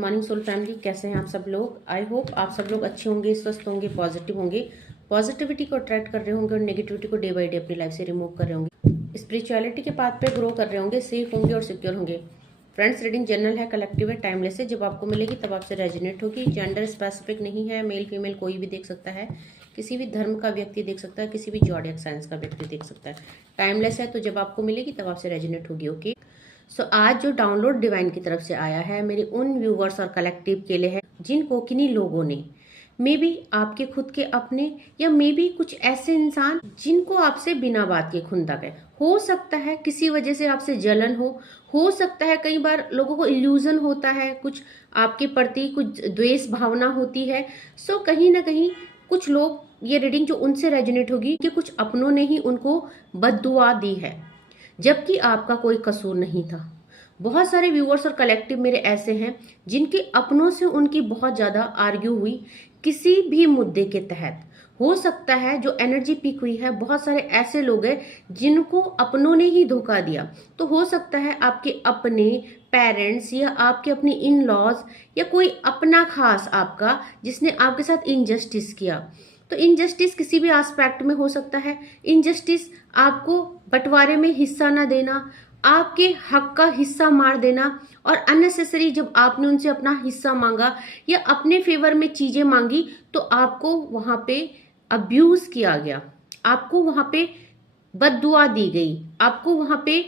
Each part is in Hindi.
मॉर्निंग सोल फैमिली, कैसे हैं आप सब लोग। आई होप आप सब लोग अच्छे होंगे, स्वस्थ होंगे, पॉजिटिव होंगे, पॉजिटिविटी को अट्रैक्ट कर रहे होंगे और नेगेटिविटी को डे बाय डे अपनी लाइफ से रिमूव कर रहे होंगे, स्पिरिचुअलिटी के पाथ पे ग्रो कर रहे होंगे, सेफ होंगे और सिक्योर होंगे। फ्रेंड्स, रीडिंग जनरल है, कलेक्टिव है, टाइमलेस है। जब आपको मिलेगी तब आपसे रेजोनेट होगी। जेंडर स्पेसिफिक नहीं है, मेल फीमेल कोई भी देख सकता है, किसी भी धर्म का व्यक्ति देख सकता है, किसी भी जॉडियक साइंस का व्यक्ति देख सकता है। टाइमलेस है, तो जब आपको मिलेगी तब आपसे रेजोनेट होगी। ओके, आज जो डाउनलोड डिवाइन की तरफ से आया है मेरे उन व्यूवर्स और कलेक्टिव के लिए है जिनको किन्हीं लोगों ने, मे बी आपके खुद के अपने, या मे बी कुछ ऐसे इंसान जिनको आपसे बिना बात के खुंदा गए। हो सकता है किसी वजह से आपसे जलन हो सकता है कई बार लोगों को इल्यूजन होता है, कुछ आपके प्रति कुछ द्वेष भावना होती है। सो कहीं ना कहीं कुछ लोग, ये रीडिंग जो उनसे रेजोनेट होगी कि कुछ अपनों ने ही उनको बद्दुआ दी है, जबकि आपका कोई कसूर नहीं था। बहुत सारे व्यूअर्स और कलेक्टिव मेरे ऐसे हैं जिनके अपनों से उनकी बहुत ज़्यादा आर्ग्यू हुई किसी भी मुद्दे के तहत। हो सकता है जो एनर्जी पीक हुई है, बहुत सारे ऐसे लोग हैं जिनको अपनों ने ही धोखा दिया। तो हो सकता है आपके अपने पेरेंट्स या आपके अपने इन लॉज या कोई अपना खास आपका जिसने आपके साथ इनजस्टिस किया। तो इनजस्टिस किसी भी एस्पेक्ट में हो सकता है। इनजस्टिस आपको बंटवारे में हिस्सा ना देना, आपके हक का हिस्सा मार देना, और अननेसेसरी जब आपने उनसे अपना हिस्सा मांगा या अपने फेवर में चीजें मांगी तो आपको वहां पे अब्यूज किया गया, आपको वहां पे बद्दुआ दी गई, आपको वहां पे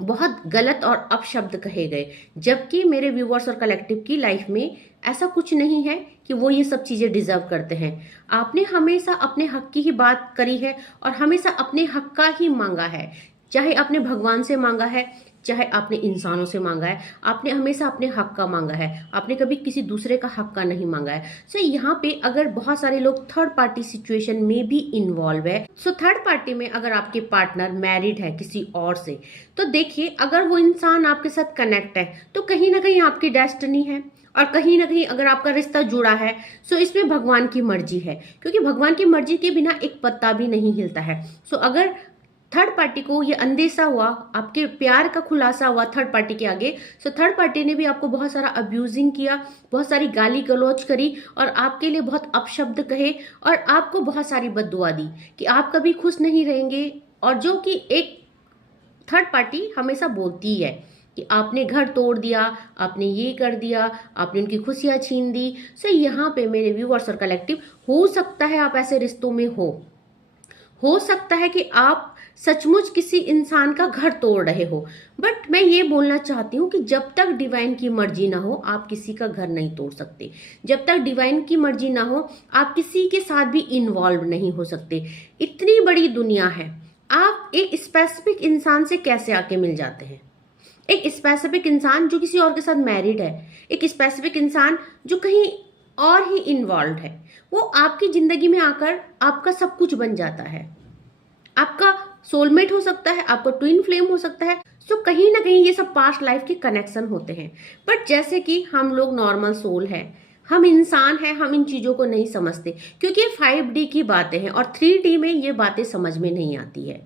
बहुत गलत और अपशब्द कहे गए। जबकि मेरे व्यूवर्स और कलेक्टिव की लाइफ में ऐसा कुछ नहीं है कि वो ये सब चीजें डिजर्व करते हैं। आपने हमेशा अपने हक की ही बात करी है और हमेशा अपने हक का ही मांगा है, चाहे आपने भगवान से मांगा है, चाहे आपने इंसानों से मांगा है। आपने हमेशा अपने हक का मांगा है, आपने कभी किसी दूसरे का हक का नहीं मांगा है। सो यहाँ पे अगर बहुत सारे लोग थर्ड पार्टी सिचुएशन में भी इन्वॉल्व है, सो थर्ड पार्टी में अगर आपके पार्टनर मैरिड है किसी और से, तो देखिए अगर वो इंसान आपके साथ कनेक्ट है तो कहीं ना कहीं आपकी डेस्टिनी है, और कहीं ना कहीं अगर आपका रिश्ता जुड़ा है सो इसमें भगवान की मर्जी है, क्योंकि भगवान की मर्जी के बिना एक पत्ता भी नहीं हिलता है। सो अगर थर्ड पार्टी को ये अंदेशा हुआ, आपके प्यार का खुलासा हुआ थर्ड पार्टी के आगे, सो थर्ड पार्टी ने भी आपको बहुत सारा अब्यूजिंग किया, बहुत सारी गाली गलौज करी और आपके लिए बहुत अपशब्द कहे और आपको बहुत सारी बद्दुआ दी कि आप कभी खुश नहीं रहेंगे। और जो कि एक थर्ड पार्टी हमेशा बोलती है कि आपने घर तोड़ दिया, आपने ये कर दिया, आपने उनकी खुशियां छीन दी। सो यहाँ पे मेरे व्यूअर्स और कलेक्टिव, हो सकता है आप ऐसे रिश्तों में हो सकता है कि आप सचमुच किसी इंसान का घर तोड़ रहे हो। बट मैं ये बोलना चाहती हूँ कि जब तक डिवाइन की मर्जी ना हो आप किसी का घर नहीं तोड़ सकते। जब तक डिवाइन की मर्जी ना हो आप किसी के साथ भी इन्वॉल्व नहीं हो सकते। इतनी बड़ी दुनिया है, आप एक स्पेसिफिक इंसान से कैसे आके मिल जाते हैं। एक स्पेसिफिक इंसान जो किसी और के साथ मैरिड है, एक स्पेसिफिक इंसान जो कहीं और ही इन्वॉल्व है, वो आपकी जिंदगी में आकर आपका सब कुछ बन जाता है। आपका सोलमेट हो सकता है, आपको ट्विन फ्लेम हो सकता है। सो कहीं ना कहीं ये सब पास्ट लाइफ के कनेक्शन होते हैं। बट जैसे कि हम लोग नॉर्मल सोल है, हम इंसान हैं, हम इन चीजों को नहीं समझते क्योंकि 5D की बातें हैं और 3D में ये बातें समझ में नहीं आती है।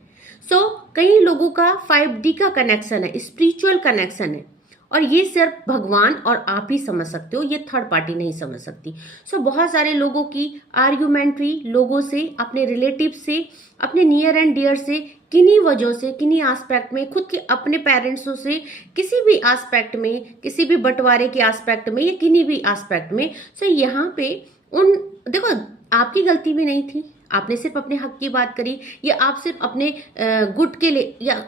सो कई लोगों का 5D का कनेक्शन है, स्पिरिचुअल कनेक्शन है, और ये सिर्फ भगवान और आप ही समझ सकते हो, ये थर्ड पार्टी नहीं समझ सकती। सो बहुत सारे लोगों की आर्ग्यूमेंट्री लोगों से, अपने रिलेटिव से, अपने नियर एंड डियर से, किन्हीं वजहों से, किन्हीं एस्पेक्ट में, खुद के अपने पेरेंट्सों से, किसी भी एस्पेक्ट में, किसी भी बंटवारे के एस्पेक्ट में या किन्हीं भी एस्पेक्ट में। सो यहाँ पे उन, देखो आपकी गलती भी नहीं थी, आपने सिर्फ अपने हक की बात करी, या आप सिर्फ अपने गुड के लिए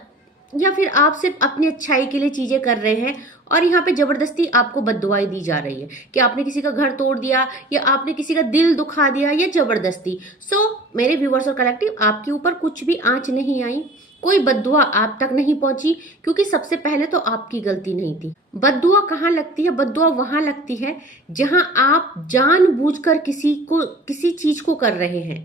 या फिर आप सिर्फ अपनी अच्छाई के लिए चीजें कर रहे हैं, और यहाँ पे जबरदस्ती आपको बद्दुआई दी जा रही है कि आपने किसी का घर तोड़ दिया या आपने किसी का दिल दुखा दिया या जबरदस्ती। सो मेरे व्यूवर्स और कलेक्टिव, आपके ऊपर कुछ भी आंच नहीं आई, कोई बद्दुआ आप तक नहीं पहुंची, क्योंकि सबसे पहले तो आपकी गलती नहीं थी। बद्दुआ कहाँ लगती है? बद्दुआ वहां लगती है जहां आप जानबूझकर किसी चीज को कर रहे हैं।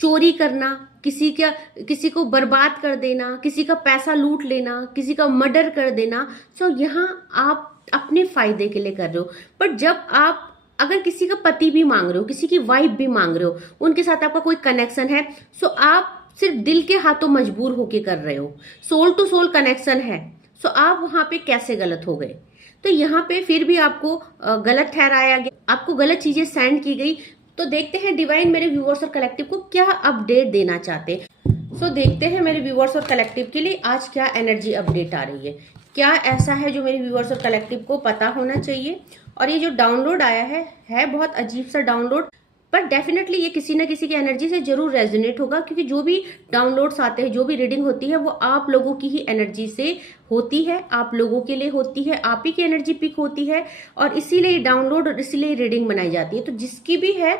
चोरी करना, किसी को बर्बाद कर देना, किसी का पैसा लूट लेना, किसी का मर्डर कर देना। सो यहाँ आप अपने फायदे के लिए कर रहे हो। बट जब आप अगर किसी का पति भी मांग रहे हो, किसी की वाइफ भी मांग रहे हो, उनके साथ आपका कोई कनेक्शन है, सो आप सिर्फ दिल के हाथों मजबूर होके कर रहे हो, सोल टू सोल कनेक्शन है। सो आप वहां पे कैसे गलत हो गए? तो यहाँ पे फिर भी आपको गलत ठहराया गया, आपको गलत चीजें सेंड की गई। तो देखते हैं डिवाइन मेरे व्यूअर्स और कलेक्टिव को क्या अपडेट देना चाहते हैं। सो देखते हैं मेरे व्यूअर्स और कलेक्टिव के लिए आज क्या एनर्जी अपडेट आ रही है, क्या ऐसा है जो मेरे व्यूअर्स और कलेक्टिव को पता होना चाहिए। और ये जो डाउनलोड आया है बहुत अजीब सा डाउनलोड, पर डेफिनेटली ये किसी ना किसी की एनर्जी से जरूर रेजोनेट होगा, क्योंकि जो भी डाउनलोड्स आते हैं, जो भी रीडिंग होती है, वो आप लोगों की ही एनर्जी से होती है, आप लोगों के लिए होती है, आप ही की एनर्जी पिक होती है, और इसीलिए डाउनलोड और इसीलिए रीडिंग बनाई जाती है। तो जिसकी भी है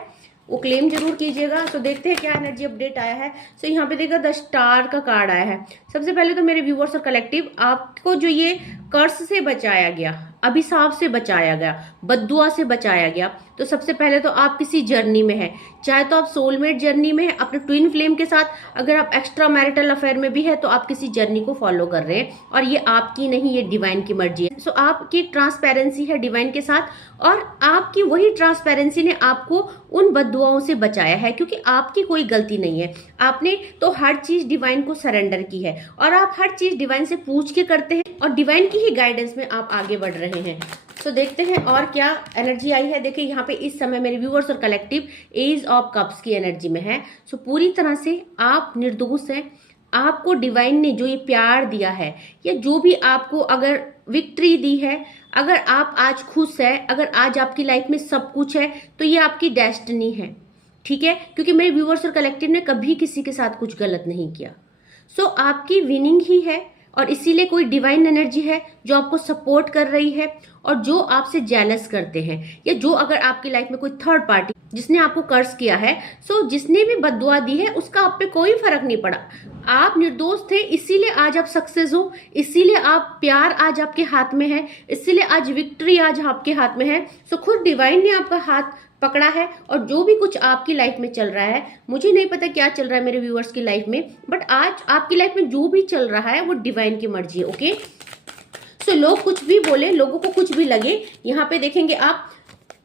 वो क्लेम जरूर कीजिएगा। सो देखते हैं क्या एनर्जी अपडेट आया है। सो यहाँ पे देखा द स्टार का कार्ड आया है। सबसे पहले तो मेरे व्यूअर्स और कलेक्टिव, आपको जो ये कर्ज से बचाया गया, अभिशाप से बचाया गया, बद्दुआ से बचाया गया, तो सबसे पहले तो आप किसी जर्नी में है, चाहे तो आप सोलमेट जर्नी में है अपने ट्विन फ्लेम के साथ, अगर आप एक्स्ट्रा मैरिटल अफेयर में भी है तो आप किसी जर्नी को फॉलो कर रहे हैं, और ये आपकी नहीं, ये डिवाइन की मर्जी है। सो आपकी ट्रांसपेरेंसी है डिवाइन के साथ, और आपकी वही ट्रांसपेरेंसी ने आपको उन बद्दुआओं से बचाया है, क्योंकि आपकी कोई गलती नहीं है। आपने तो हर चीज डिवाइन को सरेंडर की है, और आप हर चीज डिवाइन से पूछ के करते हैं, और डिवाइन की ही गाइडेंस में आप आगे बढ़ रहे हैं। तो देखते हैं और क्या एनर्जी आई है। देखिए यहाँ पे इस समय मेरे व्यूअर्स और कलेक्टिव एज ऑफ कप्स की एनर्जी में है। सो पूरी तरह से आप निर्दोष हैं। आपको डिवाइन ने जो ये प्यार दिया है, या जो भी आपको अगर विक्ट्री दी है, अगर आप आज खुश है, अगर आज आपकी लाइफ में सब कुछ है, तो ये आपकी डेस्टिनी है, ठीक है, क्योंकि मेरे व्यूअर्स और कलेक्टिव ने कभी किसी के साथ कुछ गलत नहीं किया। सो आपकी विनिंग ही है, और इसीलिए कोई डिवाइन एनर्जी है जो आपको सपोर्ट कर रही है, और जो आपसे जेलस करते हैं, या जो अगर आपकी लाइफ में कोई थर्ड पार्टी जिसने आपको कर्ज किया है, सो जिसने भी बद्दुआ दी है उसका आप पे कोई फर्क नहीं पड़ा। आप निर्दोष थे, इसीलिए आज आप सक्सेस हो, इसीलिए आप प्यार आज आपके हाथ में है, इसीलिए आज विक्ट्री आज आपके हाथ में है। सो खुद डिवाइन ने आपका हाथ पकड़ा है, और जो भी कुछ आपकी लाइफ में चल रहा है, मुझे नहीं पता क्या चल रहा है मेरे व्यूअर्स की लाइफ में, बट आज आपकी लाइफ में जो भी चल रहा है वो डिवाइन की मर्जी है। ओके, सो लोग कुछ भी बोले, लोगों को कुछ भी लगे, यहाँ पे देखेंगे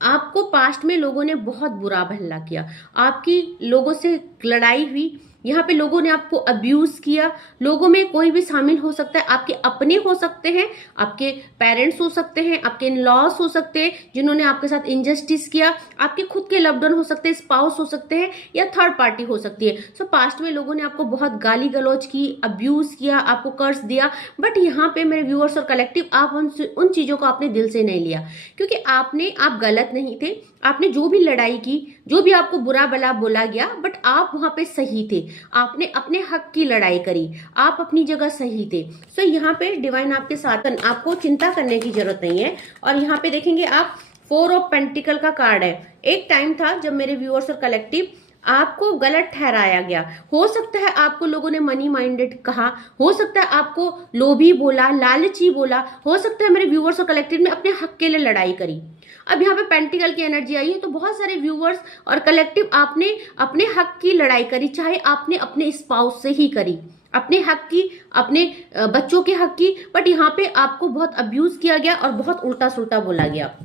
आपको पास्ट में लोगों ने बहुत बुरा भला किया, आपकी लोगों से लड़ाई हुई, यहाँ पे लोगों ने आपको अब्यूज किया। लोगों में कोई भी शामिल हो सकता है, आपके अपने हो सकते हैं, आपके पेरेंट्स हो सकते हैं, आपके इन लॉज हो सकते हैं जिन्होंने आपके साथ इनजस्टिस किया, आपके खुद के लव्ड वन हो सकते हैं, स्पाउस हो सकते हैं, या थर्ड पार्टी हो सकती है। सो पास्ट में लोगों ने आपको बहुत गाली गलौज की, अब्यूज किया, आपको कर्ज दिया, बट यहाँ पे मेरे व्यूअर्स और कलेक्टिव, आप उन चीजों को अपने दिल से नहीं लिया, क्योंकि आप गलत नहीं थे। आपने जो भी लड़ाई की, जो भी आपको बुरा भला बोला गया, बट आप वहां पे सही थे, आपने अपने हक की लड़ाई करी, आप अपनी जगह सही थे। सो यहाँ पे डिवाइन आपके साथ, आपको चिंता करने की जरूरत नहीं है। और यहाँ पे देखेंगे आप 4 ऑफ पेंटिकल का कार्ड है। एक टाइम था जब मेरे व्यूअर्स और कलेक्टिव आपको गलत ठहराया गया, हो सकता है आपको लोगों ने मनी माइंडेड कहा, हो सकता है आपको लोभी बोला, लालची बोला, हो सकता है मेरे व्यूअर्स और कलेक्टिव ने अपने हक के लिए लड़ाई करी। अब यहाँ पे पेंटिकल की एनर्जी आई है, तो बहुत सारे व्यूअर्स और कलेक्टिव आपने अपने हक की लड़ाई करी, चाहे आपने अपने स्पाउस से ही करी, अपने हक की, अपने बच्चों के हक की, बट यहाँ पे आपको बहुत अब्यूज किया गया और बहुत उल्टा सुल्टा बोला गया।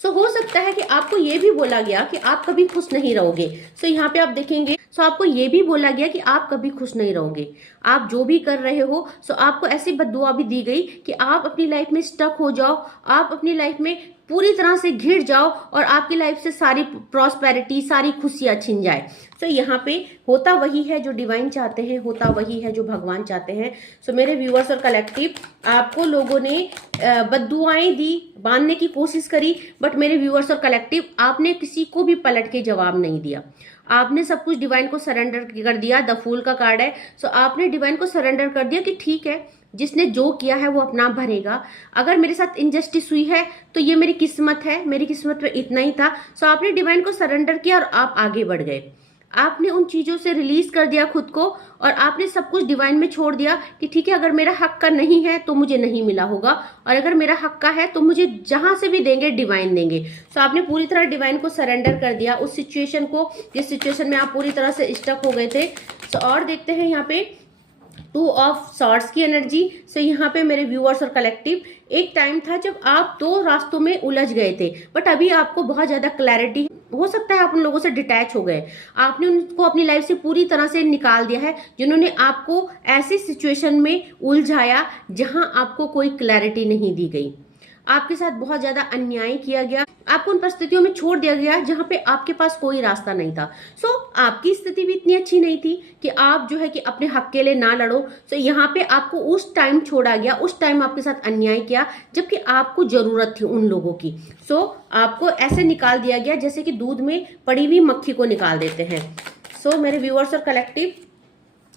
सो हो सकता है कि आपको ये भी बोला गया कि आप कभी खुश नहीं रहोगे। सो यहाँ पे आप देखेंगे, सो आपको ये भी बोला गया कि आप कभी खुश नहीं रहोगे, आप जो भी कर रहे हो। सो आपको ऐसी बद्दुआ भी दी गई कि आप अपनी लाइफ में स्टक हो जाओ, आप अपनी लाइफ में पूरी तरह से घिर जाओ, और आपकी लाइफ से सारी प्रॉस्पेरिटी, सारी खुशियां छिन जाए। सो यहाँ पे होता वही है जो डिवाइन चाहते हैं, होता वही है जो भगवान चाहते हैं। सो मेरे व्यूअर्स और कलेक्टिव, आपको लोगों ने बद्दुआएं दी, बांधने की कोशिश करी, बट मेरे व्यूअर्स और कलेक्टिव, आपने किसी को भी पलट के जवाब नहीं दिया। आपने सब कुछ डिवाइन को सरेंडर कर दिया। द फूल का कार्ड है। सो आपने डिवाइन को सरेंडर कर दिया कि ठीक है, जिसने जो किया है वो अपना भरेगा। अगर मेरे साथ इनजस्टिस हुई है तो ये मेरी किस्मत है, मेरी किस्मत में इतना ही था। सो आपने डिवाइन को सरेंडर किया और आप आगे बढ़ गए। आपने उन चीजों से रिलीज कर दिया खुद को, और आपने सब कुछ डिवाइन में छोड़ दिया कि ठीक है, अगर मेरा हक का नहीं है तो मुझे नहीं मिला होगा, और अगर मेरा हक का है तो मुझे जहां से भी देंगे डिवाइन देंगे। सो आपने पूरी तरह डिवाइन को सरेंडर कर दिया उस सिचुएशन को, जिस सिचुएशन में आप पूरी तरह से स्टक हो गए थे। सो और देखते हैं यहाँ पे 2 ऑफ सॉर्ड्स की एनर्जी। सो यहाँ पे मेरे व्यूअर्स और कलेक्टिव, एक टाइम था जब आप 2 रास्तों में उलझ गए थे, बट अभी आपको बहुत ज्यादा क्लैरिटी, हो सकता है आप उन लोगों से डिटैच हो गए, आपने उनको अपनी लाइफ से पूरी तरह से निकाल दिया है जिन्होंने आपको ऐसी सिचुएशन में उलझाया जहां आपको कोई क्लैरिटी नहीं दी गई। आपके साथ बहुत ज्यादा अन्याय किया गया, आपको उन परिस्थितियों में छोड़ दिया गया जहां पे आपके पास कोई रास्ता नहीं था। सो आपकी स्थिति भी इतनी अच्छी नहीं थी कि आप जो है कि अपने हक के लिए ना लड़ो। सो यहाँ पे आपको उस टाइम छोड़ा गया, उस टाइम आपके साथ अन्याय किया जबकि आपको जरूरत थी उन लोगों की। सो आपको ऐसे निकाल दिया गया जैसे कि दूध में पड़ी हुई मक्खी को निकाल देते हैं। सो मेरे व्यूअर्स और कलेक्टिव,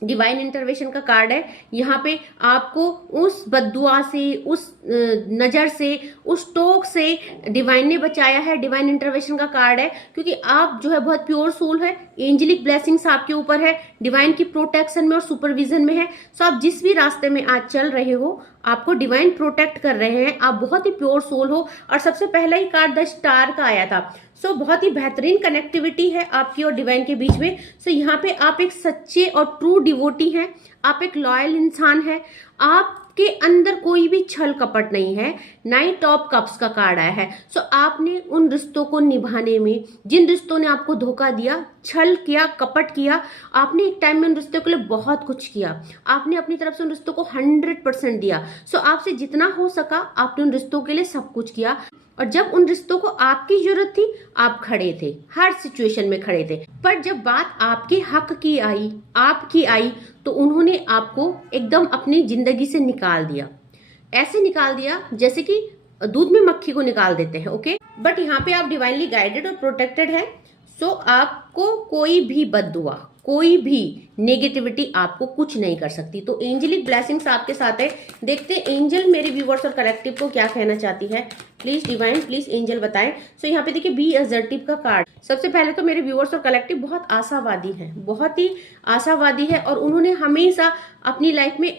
डिवाइन इंटरवेंशन का कार्ड है। यहाँ पे आपको उस बद्दुआ से, उस नजर से, उस टोक से डिवाइन ने बचाया है। डिवाइन इंटरवेंशन का कार्ड है क्योंकि आप जो है बहुत प्योर सोल है, एंजेलिक ब्लेसिंग्स आपके ऊपर है, डिवाइन की प्रोटेक्शन में और सुपरविजन में है। सो आप जिस भी रास्ते में आज चल रहे हो, आपको डिवाइन प्रोटेक्ट कर रहे हैं, आप बहुत ही प्योर सोल हो। और सबसे पहला ही कार्ड द स्टार का आया था। सो बहुत ही बेहतरीन कनेक्टिविटी है आपकी और डिवाइन के बीच में। सो यहाँ पे आप एक सच्चे और ट्रू डिवोटी हैं, आप एक लॉयल इंसान हैं, आपके अंदर कोई भी छल कपट नहीं है। नाइट ऑफ कप्स का कार्ड आया है। सो आपने उन रिश्तों को निभाने में, जिन रिश्तों ने आपको धोखा दिया, छल किया, कपट किया, आपने एक टाइम में उन रिश्तों के लिए बहुत कुछ किया, आपने अपनी तरफ से उन रिश्तों को 100% दिया। सो आपसे जितना हो सका आपने उन रिश्तों के लिए सब कुछ किया। और जब उन रिश्तों को आपकी जरूरत थी, आप खड़े थे, हर सिचुएशन में खड़े थे। पर जब बात आपके हक की आई, आपकी आई, तो उन्होंने आपको एकदम अपनी जिंदगी से निकाल दिया। ऐसे निकाल दिया जैसे कि दूध में मक्खी को निकाल देते हैं। ओके, बट यहाँ पे आप डिवाइनली गाइडेड और प्रोटेक्टेड है। सो आपको कोई भी बद्दुआ, कोई भी नेगेटिविटी आपको कुछ नहीं कर सकती। तो एंजेलिक ब्लेसिंग्स आपके साथ है। देखते एंजल मेरे व्यूवर्स और कलेक्टिव को क्या कहना चाहती है। प्लीज डिवाइन, प्लीज एंजल बताएं। सो यहाँ पे देखिए बी असर्टिव का कार्ड। सबसे पहले तो मेरे व्यूवर्स और कलेक्टिव बहुत आशावादी हैं, बहुत ही आशावादी है और उन्होंने हमेशा अपनी लाइफ में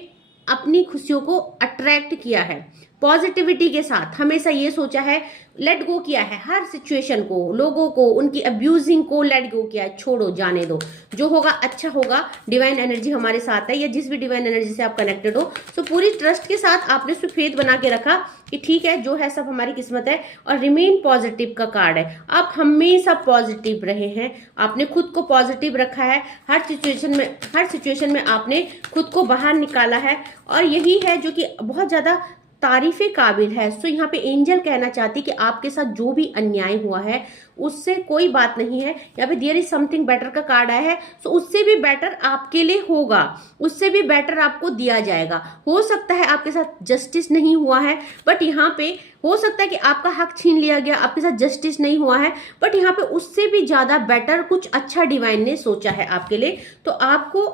अपनी खुशियों को अट्रैक्ट किया है। पॉजिटिविटी के साथ हमेशा ये सोचा है, लेट गो किया है हर सिचुएशन को, लोगों को, उनकी अब्यूजिंग को लेट गो किया है, छोड़ो, जाने दो, जो होगा अच्छा होगा। डिवाइन एनर्जी हमारे साथ है, या जिस भी डिवाइन एनर्जी से आप कनेक्टेड हो। सो पूरी ट्रस्ट के साथ आपने उस पर फेथ बना के रखा कि ठीक है, जो है सब हमारी किस्मत है। और रिमेन पॉजिटिव का कार्ड है। आप हमेशा पॉजिटिव रहे हैं, आपने खुद को पॉजिटिव रखा है, हर सिचुएशन में आपने खुद को बाहर निकाला है। और यही है जो कि बहुत ज्यादा तारीफे काबिल है। सो यहाँ पे एंजल कहना चाहती कि आपके साथ जो भी अन्याय हुआ है उससे कोई बात नहीं है। यहाँ पे देयर इज समथिंग बेटर का कार्ड आया है। सो उससे भी बेटर आपके लिए होगा, उससे भी बेटर आपको दिया जाएगा। हो सकता है आपके साथ जस्टिस नहीं हुआ है, बट यहाँ पे हो सकता है कि आपका हक छीन लिया गया, आपके साथ जस्टिस नहीं हुआ है, बट यहाँ पे उससे भी ज्यादा बेटर कुछ अच्छा डिवाइन ने सोचा है आपके लिए। तो आपको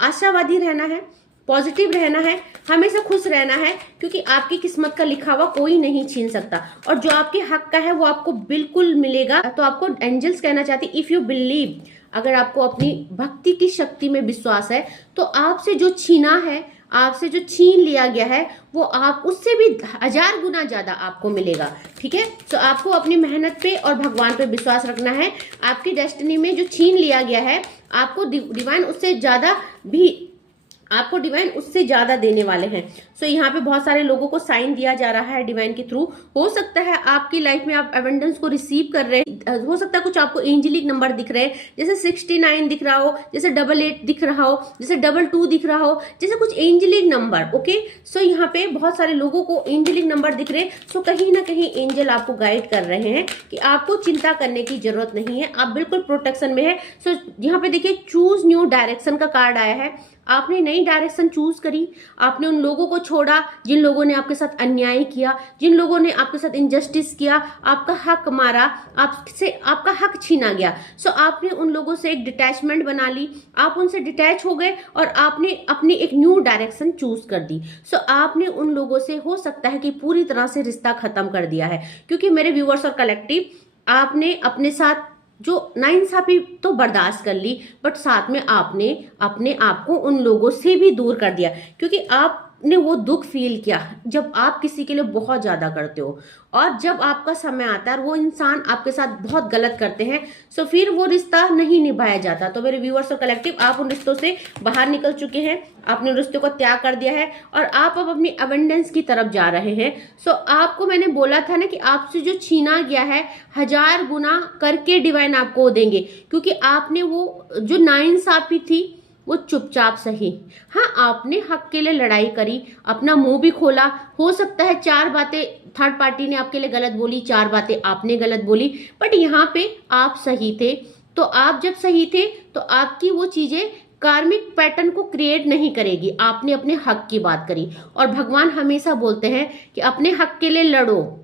आशावादी रहना है, पॉजिटिव रहना है, हमेशा खुश रहना है, क्योंकि आपकी किस्मत का लिखा हुआ कोई नहीं छीन सकता। और जो आपके हक का है वो आपको बिल्कुल मिलेगा। तो आपको एंजल्स कहना चाहती, इफ यू बिलीव, अगर आपको अपनी भक्ति की शक्ति में विश्वास है तो आपसे जो छीना है, आपसे जो छीन लिया गया है, वो आप उससे भी 1000 गुना ज्यादा आपको मिलेगा। ठीक है, तो आपको अपनी मेहनत पे और भगवान पे विश्वास रखना है। आपकी डेस्टिनी में जो छीन लिया गया है, आपको डिवाइन उससे ज्यादा भी, आपको डिवाइन उससे ज्यादा देने वाले हैं। सो यहाँ पे बहुत सारे लोगों को साइन दिया जा रहा है डिवाइन के थ्रू। हो सकता है आपकी लाइफ में आप एबंडेंस को रिसीव कर रहे हैं, हो सकता है कुछ आपको एंजेलिक नंबर दिख रहे हैं, जैसे 69 दिख रहा हो, जैसे 88 दिख रहा हो, जैसे 22 दिख रहा हो, जैसे कुछ एंजेलिक नंबर। ओके, सो यहाँ पे बहुत सारे लोगों को एंजेलिक नंबर दिख रहे हैं। सो कहीं ना कहीं एंजल आपको गाइड कर रहे हैं कि आपको चिंता करने की जरूरत नहीं है, आप बिल्कुल प्रोटेक्शन में है। सो यहाँ पे देखिए चूज न्यू डायरेक्शन का कार्ड आया है। आपने नई डायरेक्शन चूज करी, आपने उन लोगों को छोड़ा जिन लोगों ने आपके साथ अन्याय किया, जिन लोगों ने आपके साथ इनजस्टिस किया, आपका हक मारा, आपसे आपका हक छीना गया। सो आपने उन लोगों से एक डिटैचमेंट बना ली, आप उनसे डिटैच हो गए और आपने अपनी एक न्यू डायरेक्शन चूज कर दी। सो आपने उन लोगों से हो सकता है कि पूरी तरह से रिश्ता खत्म कर दिया है, क्योंकि मेरे व्यूअर्स और कलेक्टिव, आपने अपने साथ जो नाइंसाफी तो बर्दाश्त कर ली, बट साथ में आपने अपने आप को उन लोगों से भी दूर कर दिया, क्योंकि आपने वो दुख फील किया जब आप किसी के लिए बहुत ज्यादा करते हो, और जब आपका समय आता है और वो इंसान आपके साथ बहुत गलत करते हैं, सो फिर वो रिश्ता नहीं निभाया जाता। तो मेरे व्यूअर्स और कलेक्टिव, आप उन रिश्तों से बाहर निकल चुके हैं, आपने उन रिश्तों को त्याग कर दिया है और आप अब अपनी अबंडेंस की तरफ जा रहे हैं। सो आपको मैंने बोला था ना कि आपसे जो छीना गया है 1000 गुना करके डिवाइन आपको देंगे, क्योंकि आपने वो जो नाइंसाफी थी वो चुपचाप सही। हाँ, आपने हक के लिए लड़ाई करी, अपना मुंह भी खोला, हो सकता है 4 बातें थर्ड पार्टी ने आपके लिए गलत बोली, 4 बातें आपने गलत बोली, बट यहाँ पे आप सही थे। तो आप जब सही थे तो आपकी वो चीजें कार्मिक पैटर्न को क्रिएट नहीं करेगी। आपने अपने हक की बात करी, और भगवान हमेशा बोलते हैं कि अपने हक के लिए लड़ो।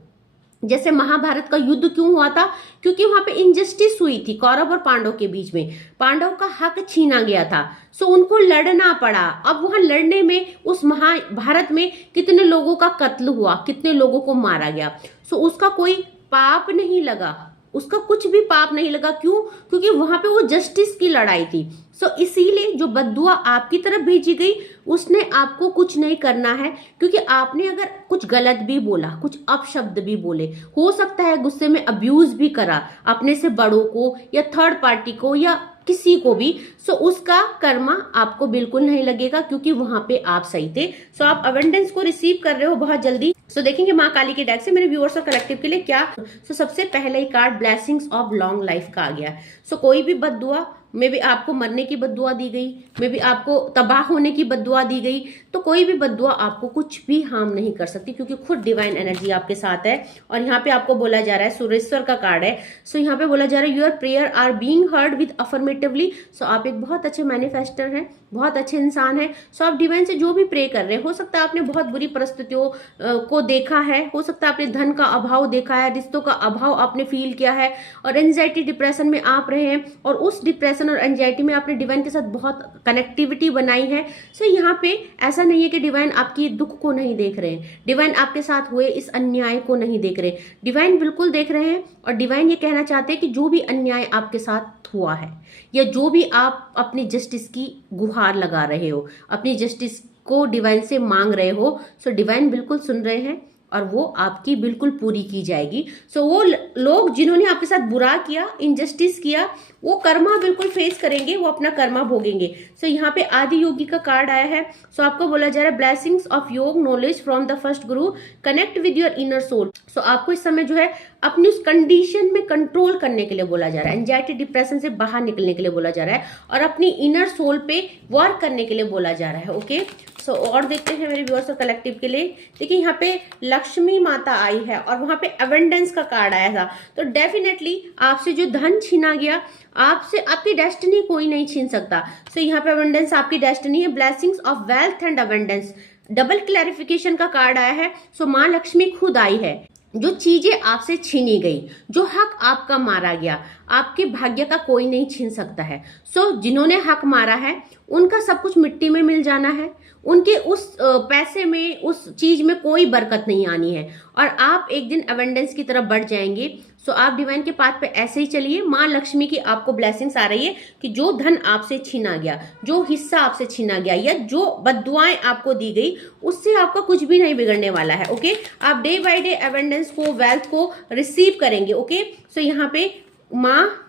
जैसे महाभारत का युद्ध क्यों हुआ था? क्योंकि वहां पे इनजस्टिस हुई थी कौरव और पांडव के बीच में, पांडव का हक छीना गया था, सो उनको लड़ना पड़ा। अब वहां लड़ने में उस महाभारत में कितने लोगों का कत्ल हुआ, कितने लोगों को मारा गया, सो उसका कोई पाप नहीं लगा, उसका कुछ भी पाप नहीं लगा। क्यों? क्योंकि वहां पे वो जस्टिस की लड़ाई थी। सो इसीलिए जो बद्दुआ आपकी तरफ भेजी गई उसने आपको कुछ नहीं करना है, क्योंकि आपने अगर कुछ गलत भी बोला, कुछ अपशब्द भी बोले, हो सकता है गुस्से में अब्यूज भी करा अपने से बड़ों को या थर्ड पार्टी को या किसी को भी, सो उसका कर्मा आपको बिल्कुल नहीं लगेगा, क्योंकि वहां पे आप सही थे। सो आप अवेंडेंस को रिसीव कर रहे हो बहुत जल्दी। सो देखेंगे माँ काली के डेक से मेरे व्यूअर्स और कलेक्टिव के लिए क्या। सो सबसे पहले ही card blessings of long life का आ गया। सो कोई भी बद्दुआ, मे भी आपको मरने की बद्दुआ दी गई, मे भी आपको तबाह होने की बद्दुआ दी गई, तो कोई भी बद्दुआ आपको कुछ भी हार्म नहीं कर सकती, क्योंकि खुद डिवाइन एनर्जी आपके साथ है। और यहाँ पे आपको बोला जा रहा है, सुरेश्वर का कार्ड है। सो यहाँ पे बोला जा रहा है your prayer are being heard with affirmatively. So आप एक बहुत अच्छे मैनिफेस्टर हैं, बहुत अच्छे इंसान हैं। सो आप डिवाइन से जो भी प्रे कर रहे हैं, हो सकता है आपने बहुत बुरी परिस्थितियों को देखा है, हो सकता है आपने धन का अभाव देखा है, रिश्तों का अभाव आपने फील किया है, और एंजाइटी डिप्रेशन में आप रहे हैं, और उस डिप्रेशन और एंजाइटी में आपने डिवाइन के साथ बहुत कनेक्टिविटी बनाई है। सो यहाँ पे ऐसा नहीं है कि डिवाइन आपकी दुख को नहीं देख रहे हैं, डिवाइन आपके साथ हुए इस अन्याय को नहीं देख रहे, डिवाइन बिल्कुल देख रहे हैं। और डिवाइन ये कहना चाहते हैं कि जो भी अन्याय आपके साथ हुआ है, या जो भी आप अपनी जस्टिस की गुहार लगा रहे हो, अपनी जस्टिस को डिवाइन से मांग रहे हो, सो डिवाइन बिल्कुल सुन रहे हैं और वो आपकी बिल्कुल पूरी की जाएगी। सो वो लोग जिन्होंने आपके साथ बुरा किया, इनजस्टिस किया, वो कर्मा बिल्कुल फेस करेंगे, वो अपना कर्मा भोगेंगे। सो यहाँ पे आदि योगी का कार्ड आया है। सो आपको बोला जा रहा है blessings of yoga knowledge from the first guru, connect with your inner soul. So आपको इस समय जो है अपनी उस कंडीशन में कंट्रोल करने के लिए बोला जा रहा है, एंजाइटी डिप्रेशन से बाहर निकलने के लिए बोला जा रहा है, और अपनी इनर सोल पे वर्क करने के लिए बोला जा रहा है। ओके, सो और देखते हैं मेरे व्यूअर्स और कलेक्टिव के लिए। देखिए यहाँ पे लक्ष्मी माता आई है और वहां पे अवेंडेंस का कार्ड आया था। तो डेफिनेटली आपसे जो धन छीना गया, आपसे आपकी डेस्टिनी कोई नहीं छीन सकता। सो यहाँ पे अवेंडेंस आपकी डेस्टिनी है। Blessings of wealth and abundance, double clarification का कार्ड आया है। सो माँ लक्ष्मी खुद आई है। जो चीजें आपसे छीनी गई, जो हक आपका मारा गया, आपके भाग्य का कोई नहीं छीन सकता है। सो जिन्होंने हक मारा है उनका सब कुछ मिट्टी में मिल जाना है, उनके उस पैसे में, उस चीज में कोई बरकत नहीं आनी है, और आप एक दिन अवेंडेंस की तरफ बढ़ जाएंगे। सो आप डिवाइन के पाथ पे ऐसे ही चलिए। माँ लक्ष्मी की आपको ब्लेसिंग्स आ रही है कि जो धन आपसे छीना गया, जो हिस्सा आपसे छीना गया, या जो बद्दुआएं आपको दी गई, उससे आपका कुछ भी नहीं बिगड़ने वाला है। ओके, आप डे बाय डे अवेंडेंस को, वेल्थ को रिसीव करेंगे। ओके, सो यहाँ पे माँ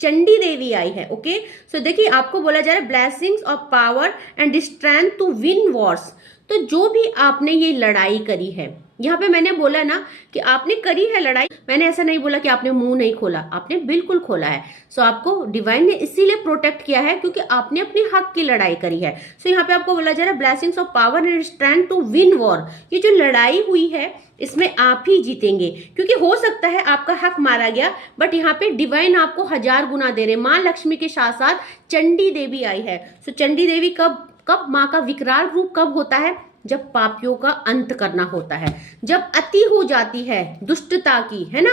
चंडी देवी आई है। ओके, सो देखिए आपको बोला जा रहा है blessings of power and strength to win wars. तो जो भी आपने ये लड़ाई करी है, यहाँ पे मैंने बोला ना कि आपने करी है लड़ाई, मैंने ऐसा नहीं बोला कि आपने मुंह नहीं खोला, आपने बिल्कुल खोला है। सो आपको डिवाइन ने इसीलिए प्रोटेक्ट किया है क्योंकि आपने अपने हक की लड़ाई करी है। सो यहाँ पे आपको बोला जा रहा है blessings of power and strength to win war. ये जो लड़ाई हुई है इसमें आप ही जीतेंगे, क्योंकि हो सकता है आपका हक मारा गया, बट यहाँ पे डिवाइन आपको 1000 गुना दे रहे। माँ लक्ष्मी के साथ साथ चंडी देवी आई है। सो चंडी देवी कब माँ का विकराल रूप कब होता है? जब पापियों का अंत करना होता है, जब अति हो जाती है दुष्टता की, है ना।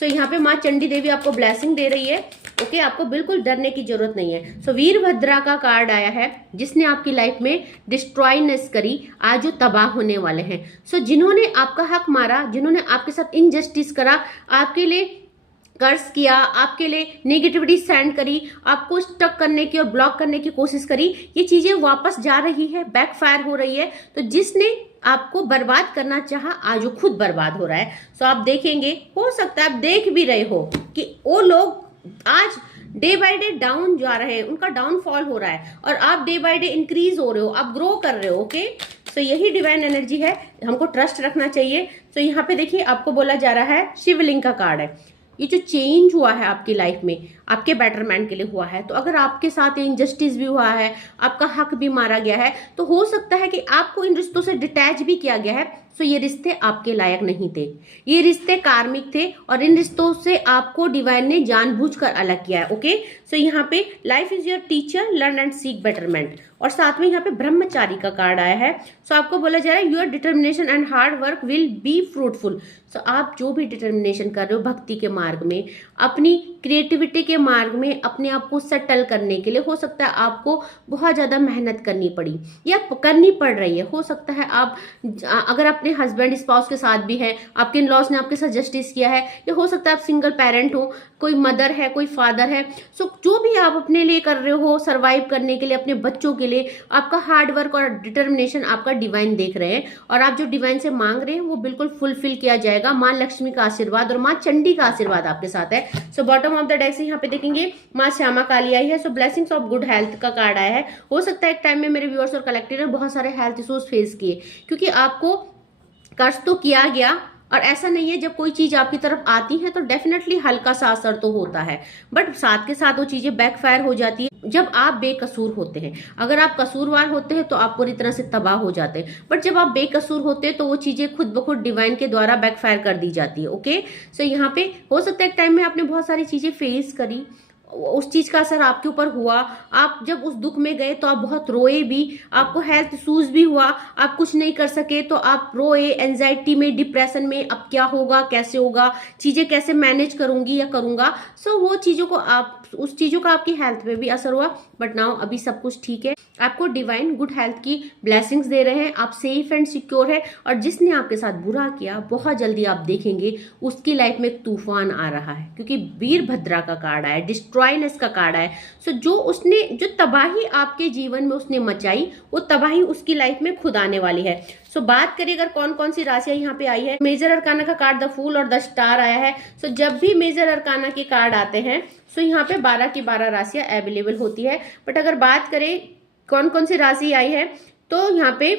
सो यहाँ पे माँ चंडी देवी आपको ब्लेसिंग दे रही है। ओके, आपको बिल्कुल डरने की जरूरत नहीं है। सो वीरभद्रा का कार्ड आया है, जिसने आपकी लाइफ में डिस्ट्रॉयनेस करी, आज वो तबाह होने वाले हैं। सो जिन्होंने आपका हक मारा, जिन्होंने आपके साथ इनजस्टिस करा, आपके लिए कर्ज किया, आपके लिए नेगेटिविटी सेंड करी, आपको स्टक करने की और ब्लॉक करने की कोशिश करी, ये चीजें वापस जा रही है, बैकफायर हो रही है। तो जिसने आपको बर्बाद करना चाहा, आज वो खुद बर्बाद हो रहा है। सो आप देखेंगे, हो सकता है आप देख भी रहे हो कि वो लोग आज डे बाय डे डाउन जा रहे हैं, उनका डाउनफॉल हो रहा है, और आप डे बाय डे इंक्रीज हो रहे हो, आप ग्रो कर रहे हो। ओके, सो यही डिवाइन एनर्जी है, हमको ट्रस्ट रखना चाहिए। सो यहाँ पे देखिए आपको बोला जा रहा है शिवलिंग का कार्ड है। ये जो चेंज हुआ है आपकी लाइफ में, आपके बेटरमेंट के लिए हुआ है। तो अगर आपके साथ इनजस्टिस भी हुआ है, आपका हक भी मारा गया है, तो हो सकता है कि आपको इन रिश्तों से डिटैच भी किया गया है। सो ये रिश्ते आपके लायक नहीं थे, ये रिश्ते कार्मिक थे, और इन रिश्तों से आपको डिवाइन ने जानबूझकर अलग किया है। ओके, सो यहाँ पे life is your teacher, learn and seek betterment, और साथ में यहाँ पे ब्रह्मचारी का कार्ड आया है। सो आपको बोला जा रहा है your determination and hard work will be fruitful. So आप जो भी डिटर्मिनेशन कर रहे हो भक्ति के मार्ग में, अपनी क्रिएटिविटी के मार्ग में, अपने आप को सेटल करने के लिए, हो सकता है आपको बहुत ज्यादा मेहनत करनी पड़ी या करनी पड़ रही है। हो सकता है आप अगर अपने हस्बैंड स्पाउस के साथ भी है, आपके इन लॉज ने आपके साथ जस्टिस किया है, या हो सकता है आप सिंगल पेरेंट हो, कोई मदर है, कोई फादर है। सो जो भी आप अपने लिए कर रहे हो सर्वाइव करने के लिए, अपने बच्चों के लिए, आपका हार्ड वर्क और डिटर्मिनेशन आपका डिवाइन देख रहे हैं, और आप जो डिवाइन से मांग रहे हैं वो बिल्कुल फुलफिल किया जाएगा। माँ लक्ष्मी का आशीर्वाद और माँ चंडी का आशीर्वाद आपके साथ है। So bottom of the deck से यहाँ पे देखेंगे माँ श्यामा काली आई है। सो ब्लेसिंग्स ऑफ गुड हेल्थ का कार्ड आया है। हो सकता है एक टाइम में मेरे व्यूअर्स और कलेक्टिव ने बहुत सारे हेल्थ इश्यूज फेस किए, क्योंकि आपको कर्ज तो किया गया, और ऐसा नहीं है जब कोई चीज आपकी तरफ आती है तो डेफिनेटली हल्का सा असर तो होता है, बट साथ के साथ वो चीजें बैकफायर हो जाती है जब आप बेकसूर होते हैं। अगर आप कसूरवार होते हैं तो आप पूरी तरह से तबाह हो जाते हैं, बट जब आप बेकसूर होते हैं तो वो चीजें खुद ब खुद डिवाइन के द्वारा बैकफायर कर दी जाती है। ओके, सो यहाँ पे हो सकता है एक टाइम में आपने बहुत सारी चीजें फेस करी, उस चीज का असर आपके ऊपर हुआ, आप जब उस दुख में गए तो आप बहुत रोए भी, आपको हेल्थ इश्यूज भी हुआ, आप कुछ नहीं कर सके तो आप रोए, एंजाइटी में, डिप्रेशन में, अब क्या होगा, कैसे होगा, चीजें कैसे मैनेज करूंगी या करूंगा। सो वो चीजों को आप, उस चीजों का आपकी हेल्थ पे भी असर हुआ, बट नाउ अभी सब कुछ ठीक है। आपको डिवाइन गुड हेल्थ की ब्लेसिंग्स दे रहे हैं, आप सेफ एंड सिक्योर है, और जिसने आपके साथ बुरा किया बहुत जल्दी आप देखेंगे उसकी लाइफ में एक तूफान आ रहा है, क्योंकि वीरभद्रा का कार्ड आया, डिस्ट्रॉयनेस का कार्ड आया। सो जो तबाही आपके जीवन में उसने मचाई, वो तबाही उसकी लाइफ में खुद आने वाली है। सो बात करें अगर कौन कौन सी राशियां यहाँ पे आई है, मेजर अरकाना का कार्ड द फूल और द स्टार आया है। सो जब भी मेजर अरकाना के कार्ड आते हैं सो यहाँ पे 12 की 12 राशियां अवेलेबल होती है, बट अगर बात करें कौन कौन सी राशि आई है तो यहाँ पे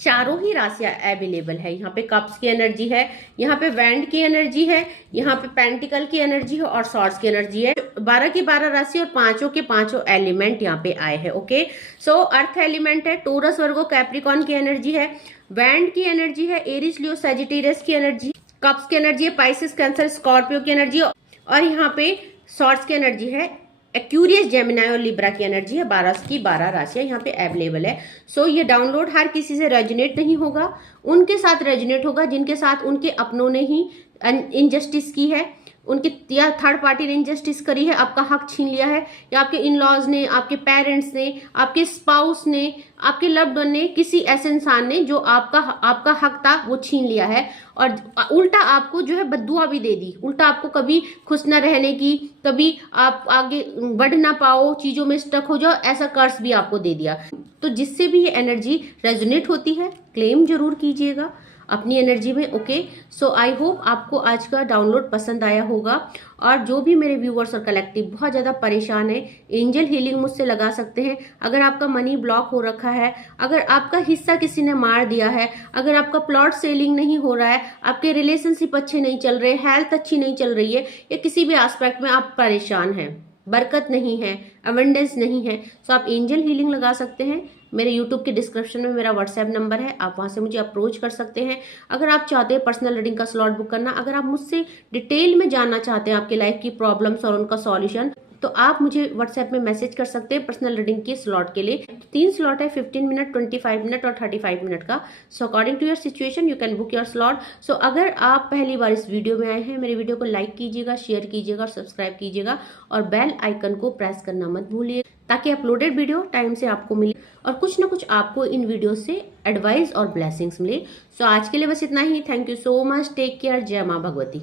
चारों ही राशियां अवेलेबल है। यहाँ पे कप्स की एनर्जी है, यहाँ पे वैंड की एनर्जी है, यहाँ पे पेंटिकल की एनर्जी है, और सॉर्ड्स की एनर्जी है। 12 की 12 राशि और पांचों के पांचों एलिमेंट यहाँ पे आए हैं। ओके, सो अर्थ एलिमेंट है, टोरस वर्गो कैप्रिकॉन की एनर्जी है, वैंड की एनर्जी है, एरिस लियो सैजिटेरियस की एनर्जी, कप्स की एनर्जी है, पाइसिस कैंसर स्कॉर्पियो की एनर्जी, और यहाँ पे सॉर्ड्स की एनर्जी है, एक्यूरियस जेमिनाई और लिब्रा की एनर्जी है। 12 की 12 राशियां यहाँ पे अवेलेबल है। सो ये डाउनलोड हर किसी से रेजोनेट नहीं होगा, उनके साथ रेजोनेट होगा जिनके साथ उनके अपनों ने ही इनजस्टिस की है, उनके या थर्ड पार्टी ने इनजस्टिस करी है, आपका हक छीन लिया है, या आपके इन लॉज ने, आपके पेरेंट्स ने, आपके स्पाउस ने, आपके लव्ड वन ने, किसी ऐसे इंसान ने जो आपका हक था वो छीन लिया है, और उल्टा आपको जो है बद्दुआ भी दे दी, उल्टा आपको कभी खुश न रहने की, कभी आप आगे बढ़ ना पाओ, चीजों में स्टक हो जाओ, ऐसा कर्ज भी आपको दे दिया। तो जिससे भी ये एनर्जी रेजोनेट होती है क्लेम जरूर कीजिएगा अपनी एनर्जी में। ओके, सो आई होप आपको आज का डाउनलोड पसंद आया होगा, और जो भी मेरे व्यूअर्स और कलेक्टिव बहुत ज़्यादा परेशान है, एंजल हीलिंग मुझसे लगा सकते हैं। अगर आपका मनी ब्लॉक हो रखा है, अगर आपका हिस्सा किसी ने मार दिया है, अगर आपका प्लॉट सेलिंग नहीं हो रहा है, आपके रिलेशनशिप अच्छे नहीं चल रहे, हेल्थ अच्छी नहीं चल रही है, या किसी भी एस्पेक्ट में आप परेशान हैं, बरकत नहीं है, अवेंडेंस नहीं है, तो आप एंजल हीलिंग लगा सकते हैं। मेरे यूट्यूब के डिस्क्रिप्शन में मेरा व्हाट्सएप नंबर है, आप वहां से मुझे अप्रोच कर सकते हैं। अगर आप चाहते हैं पर्सनल रीडिंग का स्लॉट बुक करना, अगर आप मुझसे डिटेल में जानना चाहते हैं आपकी लाइफ की प्रॉब्लम्स और उनका सॉल्यूशन, तो आप मुझे व्हाट्सएप में मैसेज कर सकते हैं पर्सनल रीडिंग के स्लॉट के लिए। 3 स्लॉट है, 15 मिनट, 25 मिनट और 35 मिनट का। So according to your situation you can book your slot. So अगर आप पहली बार इस वीडियो में आए हैं, मेरे वीडियो को लाइक कीजिएगा, शेयर कीजिएगा और सब्सक्राइब कीजिएगा, और बेल आइकन को प्रेस करना मत भूलिए, ताकि अपलोडेड वीडियो टाइम से आपको मिले और कुछ ना कुछ आपको इन वीडियो से एडवाइस और ब्लेसिंग्स मिले। सो आज के लिए बस इतना ही। Thank you so much, take care, जय माँ भगवती।